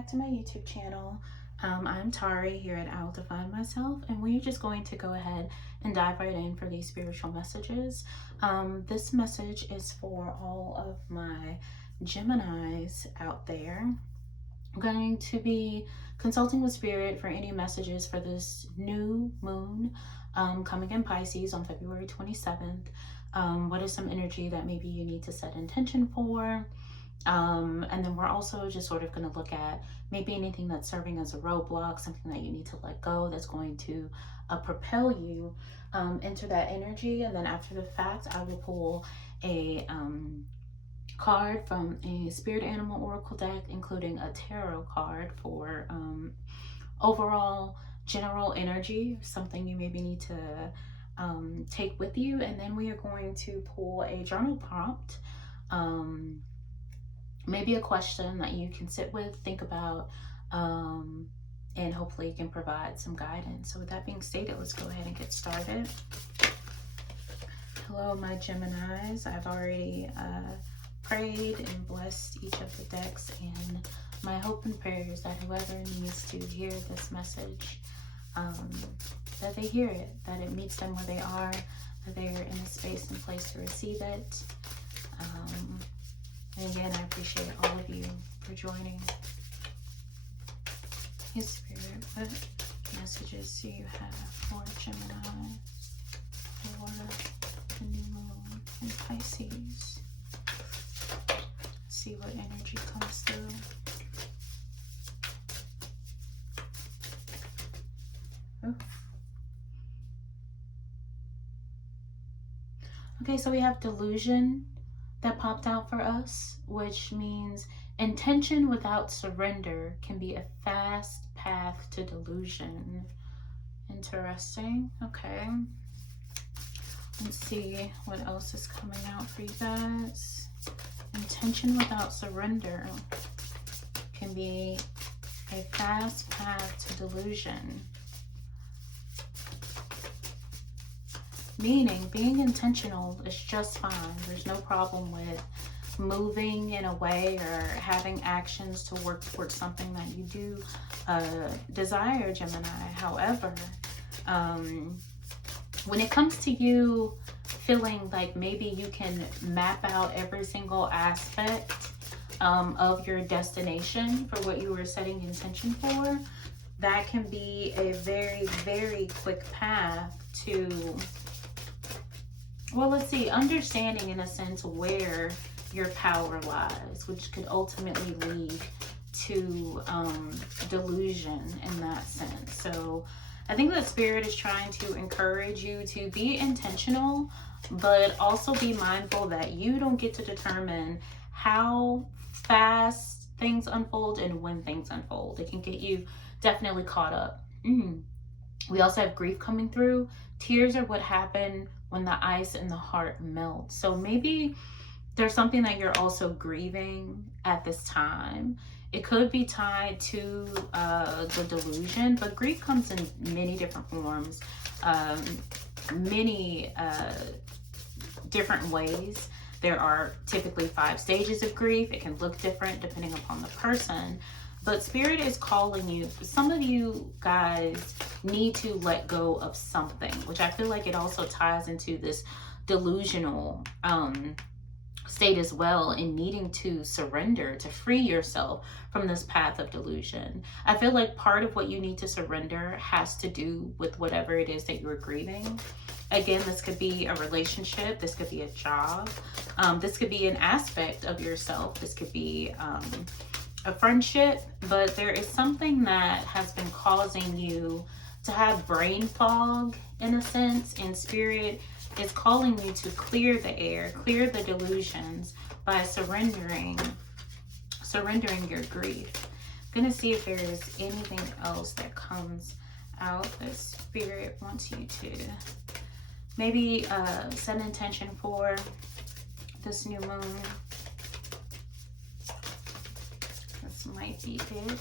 back to my YouTube channel. I'm Tari here at I'll Define Myself, and we're just going to go ahead and dive right in for these spiritual messages. This message is for all of my Geminis out there. I'm going to be consulting with Spirit for any messages for this new moon coming in Pisces on February 27th. What is some energy that maybe you need to set intention for? And then we're also just sort of going to look at maybe anything that's serving as a roadblock, something that you need to let go that's going to propel you into that energy. And then after the fact, I will pull a card from a spirit animal oracle deck, including a tarot card for overall general energy, something you maybe need to take with you. And then we are going to pull a journal prompt, maybe a question that you can sit with, think about, and hopefully can provide some guidance. So with that being stated, let's go ahead and get started. Hello, my Geminis. I've already prayed and blessed each of the decks, and my hope and prayer is that whoever needs to hear this message, that they hear it, that it meets them where they are, that they're in a space and place to receive it. And again, I appreciate all of you for joining. His Spirit, what messages do you have for Gemini for the new moon in Pisces? See what energy comes through. Oof. Okay, so we have delusion that popped out for us, which means intention without surrender can be a fast path to delusion. Interesting. Okay. Let's see what else is coming out for you guys. Intention without surrender can be a fast path to delusion. Meaning being intentional is just fine. There's no problem with moving in a way or having actions to work towards something that you do desire, Gemini. However, when it comes to you feeling like maybe you can map out every single aspect of your destination for what you were setting intention for, that can be a very, very quick path to, well, let's see, understanding in a sense where your power lies, which could ultimately lead to delusion in that sense. So I think that Spirit is trying to encourage you to be intentional, but also be mindful that you don't get to determine how fast things unfold and when things unfold. It can get you definitely caught up. We also have grief coming through. Tears are what happen when the ice in the heart melts. So maybe there's something that you're also grieving at this time. It could be tied to the delusion, but grief comes in many different forms, many different ways. There are typically 5 stages of grief. It can look different depending upon the person. But Spirit is calling you. Some of you guys need to let go of something, which I feel like it also ties into this delusional state as well, in needing to surrender, to free yourself from this path of delusion. I feel like part of what you need to surrender has to do with whatever it is that you're grieving. Again, this could be a relationship. This could be a job. This could be an aspect of yourself. This could be a friendship, but there is something that has been causing you to have brain fog in a sense, and Spirit is calling you to clear the air, clear the delusions by surrendering your grief. I'm gonna see if there is anything else that comes out that Spirit wants you to maybe set an intention for this new moon. Might be it.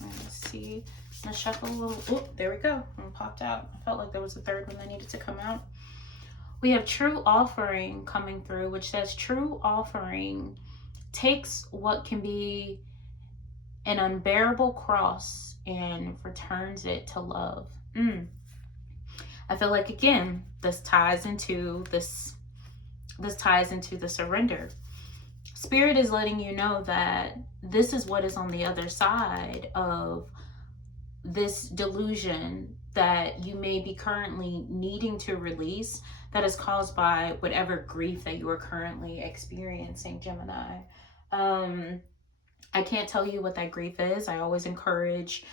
Let's see. I'm gonna shuffle a little. Oh, there we go. One popped out. I felt like there was a third one that needed to come out. We have true offering coming through, which says true offering takes what can be an unbearable cross and returns it to love. I feel like, again, this ties into the surrender. Spirit is letting you know that this is what is on the other side of this delusion that you may be currently needing to release, that is caused by whatever grief that you are currently experiencing, Gemini. I can't tell you what that grief is. I always encourage,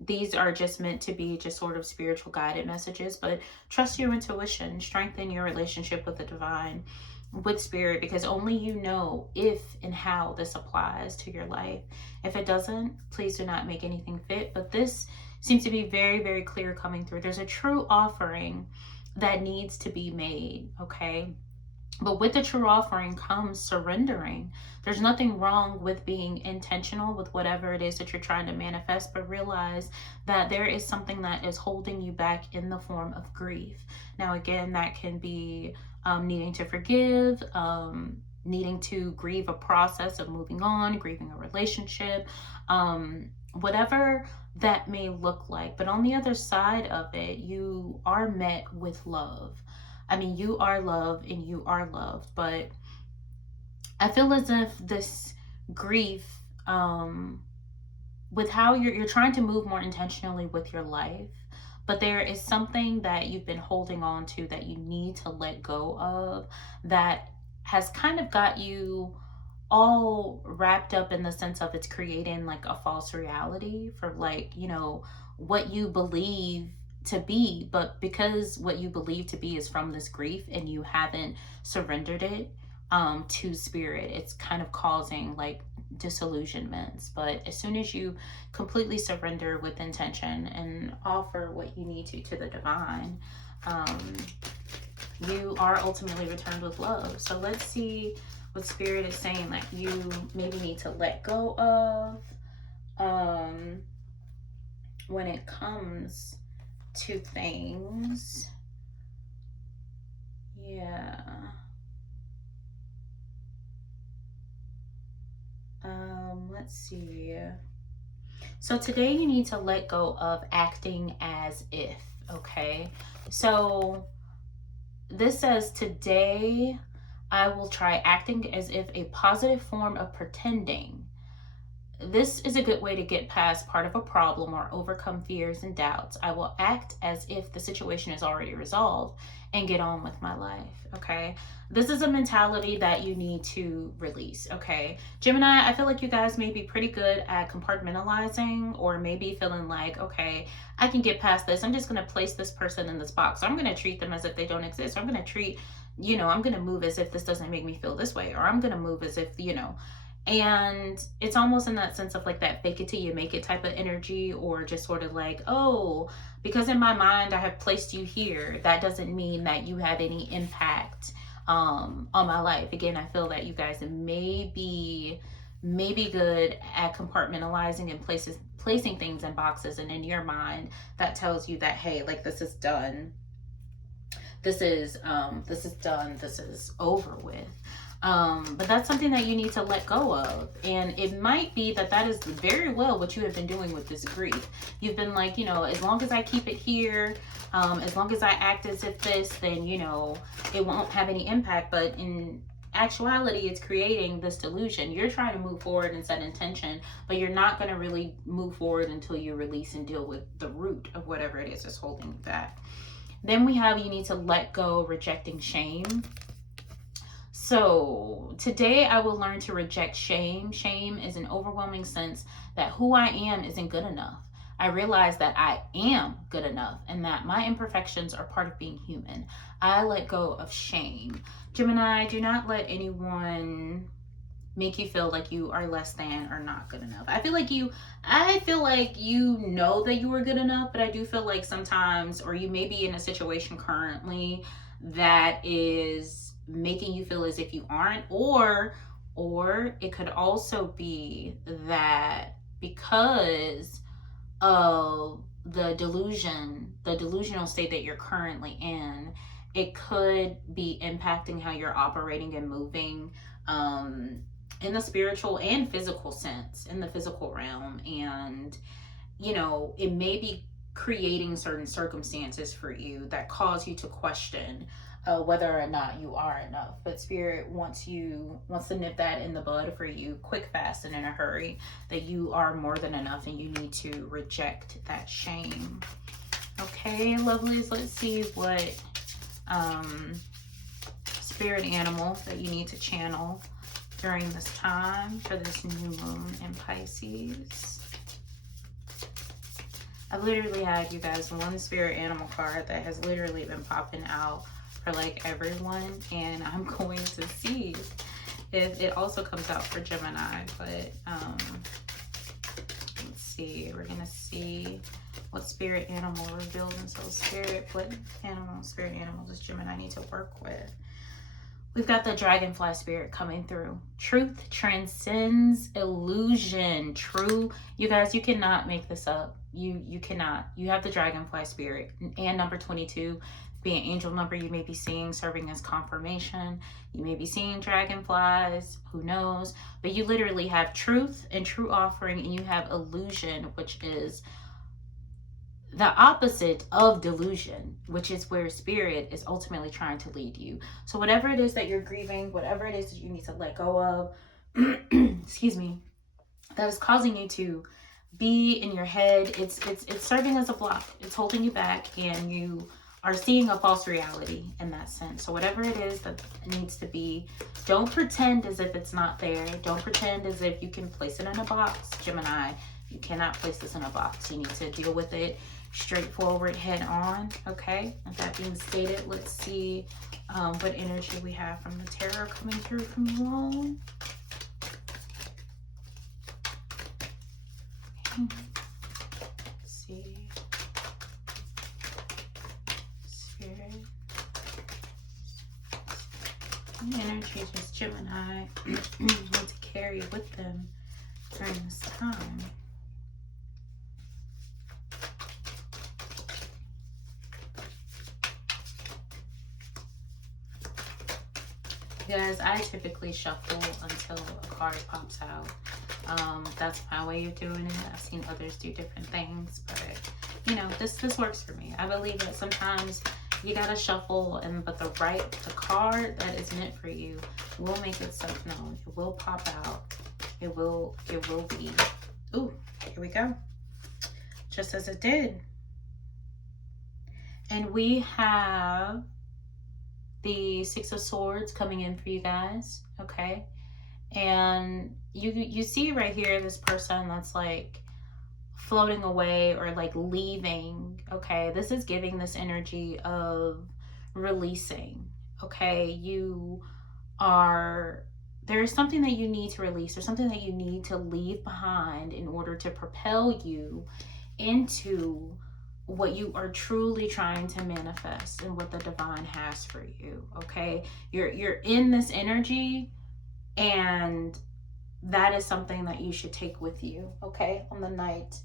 these are just meant to be just sort of spiritual guided messages, but trust your intuition, strengthen your relationship with the divine, with spirit, because only you know if and how this applies to your life. If it doesn't, please do not make anything fit. But this seems to be very, very clear coming through. There's a true offering that needs to be made, okay? But with the true offering comes surrendering. There's nothing wrong with being intentional with whatever it is that you're trying to manifest, but realize that there is something that is holding you back in the form of grief. Now, again, that can be needing to forgive, needing to grieve a process of moving on, grieving a relationship, whatever that may look like. But on the other side of it, you are met with love. I mean, you are loved and you are loved, but I feel as if this grief, with how you're trying to move more intentionally with your life, but there is something that you've been holding on to that you need to let go of, that has kind of got you all wrapped up in the sense of it's creating like a false reality for, like, you know, what you believe to be. But because what you believe to be is from this grief and you haven't surrendered it to spirit, it's kind of causing like disillusionments. But as soon as you completely surrender with intention and offer what you need to the divine, you are ultimately returned with love. So let's see what spirit is saying, like, you maybe need to let go of when it comes to things. Yeah. Let's see. So today you need to let go of acting as if, okay? So this says, today I will try acting as if, a positive form of pretending. This is a good way to get past part of a problem or overcome fears and doubts. I will act as if the situation is already resolved and get on with my life, okay? This is a mentality that you need to release, okay? Gemini, I feel like you guys may be pretty good at compartmentalizing, or maybe feeling like, okay, I can get past this. I'm just going to place this person in this box. I'm going to treat them as if they don't exist. I'm going to treat, you know, I'm going to move as if this doesn't make me feel this way, or I'm going to move as if, you know, and it's almost in that sense of like that fake it till you make it type of energy, or just sort of like, oh, because in my mind I have placed you here, that doesn't mean that you have any impact on my life. Again, I feel that you guys may be good at compartmentalizing and placing things in boxes, and in your mind that tells you that, hey, like, this is done, this is done, this is over with. But that's something that you need to let go of. And it might be that that is very well what you have been doing with this grief. You've been like, you know, as long as I keep it here, as long as I act as if this, then, you know, it won't have any impact. But in actuality, it's creating this delusion. You're trying to move forward and set intention, but you're not going to really move forward until you release and deal with the root of whatever it is that's holding you back. Then we have, you need to let go, rejecting shame. So today I will learn to reject shame. Shame is an overwhelming sense that who I am isn't good enough. I realize that I am good enough and that my imperfections are part of being human. I let go of shame. Gemini, do not let anyone make you feel like you are less than or not good enough. I feel like you know that you are good enough, but I do feel like sometimes, or you may be in a situation currently that is making you feel as if you aren't, or it could also be that because of the delusional state that you're currently in, it could be impacting how you're operating and moving in the spiritual and physical sense, in the physical realm. And, you know, it may be creating certain circumstances for you that cause you to question whether or not you are enough. But Spirit wants to nip that in the bud for you quick, fast, and in a hurry, that you are more than enough and you need to reject that shame. Okay, lovelies, let's see what spirit animal that you need to channel during this time for this new moon in Pisces. I've literally had, you guys, one spirit animal card that has literally been popping out for like everyone, and I'm going to see if it also comes out for Gemini. But let's see, we're gonna see what spirit animal reveals themselves. What spirit animal does Gemini need to work with? We've got the dragonfly spirit coming through. Truth transcends illusion. True. You guys, you cannot make this up. You cannot. You have the dragonfly spirit. And number 22 being angel number you may be seeing, serving as confirmation. You may be seeing dragonflies. Who knows? But you literally have truth and true offering, and you have illusion, which is the opposite of delusion, which is where spirit is ultimately trying to lead you. So whatever it is that you're grieving, whatever it is that you need to let go of, excuse me, that is causing you to be in your head, it's serving as a block. It's holding you back, and you are seeing a false reality in that sense. So whatever it is that needs to be, don't pretend as if it's not there. Don't pretend as if you can place it in a box. Gemini, you cannot place this in a box. You need to deal with it straightforward, head on. Okay, with that being stated, let's see what energy we have from the tarot coming through from you all. Let's see. Spirit. The energies with Gemini need to carry with them during this time. Guys, I typically shuffle until a card pops out. That's my way of doing it. I've seen others do different things, but you know, this works for me. I believe that sometimes you gotta shuffle, but the card that is meant for you will make itself known. It will pop out. It will be. Ooh, here we go. Just as it did. And we have the Six of Swords coming in for you guys, okay? And you see right here this person that's like floating away or like leaving, okay? This is giving this energy of releasing, okay? There is something that you need to release, or something that you need to leave behind in order to propel you into what you are truly trying to manifest and what the divine has for you. Okay, you're in this energy, and that is something that you should take with you, okay, on the night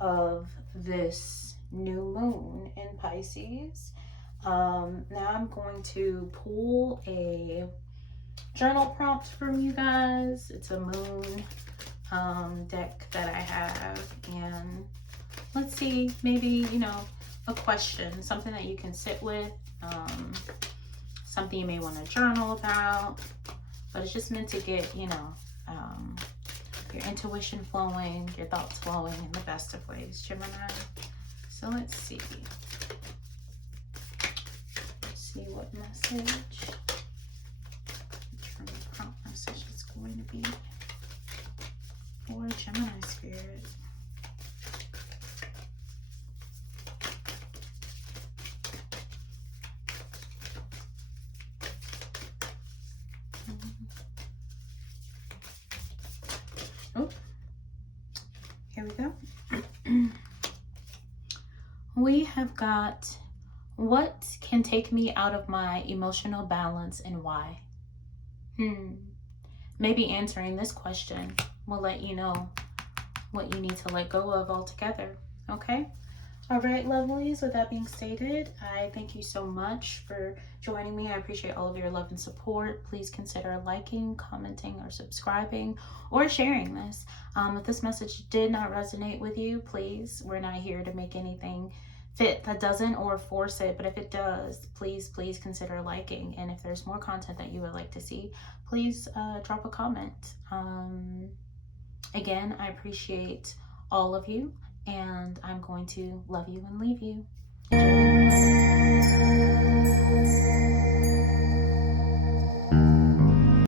of this new moon in Pisces. Now I'm going to pull a journal prompt from you guys. It's a moon deck that I have, and let's see, maybe, you know, a question, something that you can sit with, something you may want to journal about, but it's just meant to get, you know, your intuition flowing, your thoughts flowing in the best of ways, Gemini. So let's see. Let's see what message, journal prompt message is going to be for Gemini spirit. Oh, here we go. We have got, what can take me out of my emotional balance and why? Maybe answering this question will let you know what you need to let go of altogether. Okay. All right, lovelies, with that being stated, I thank you so much for joining me. I appreciate all of your love and support. Please consider liking, commenting, or subscribing, or sharing this. If this message did not resonate with you, please, we're not here to make anything fit that doesn't or force it, but if it does, please consider liking. And if there's more content that you would like to see, please drop a comment. Again, I appreciate all of you, and I'm going to love you and leave you. Enjoy the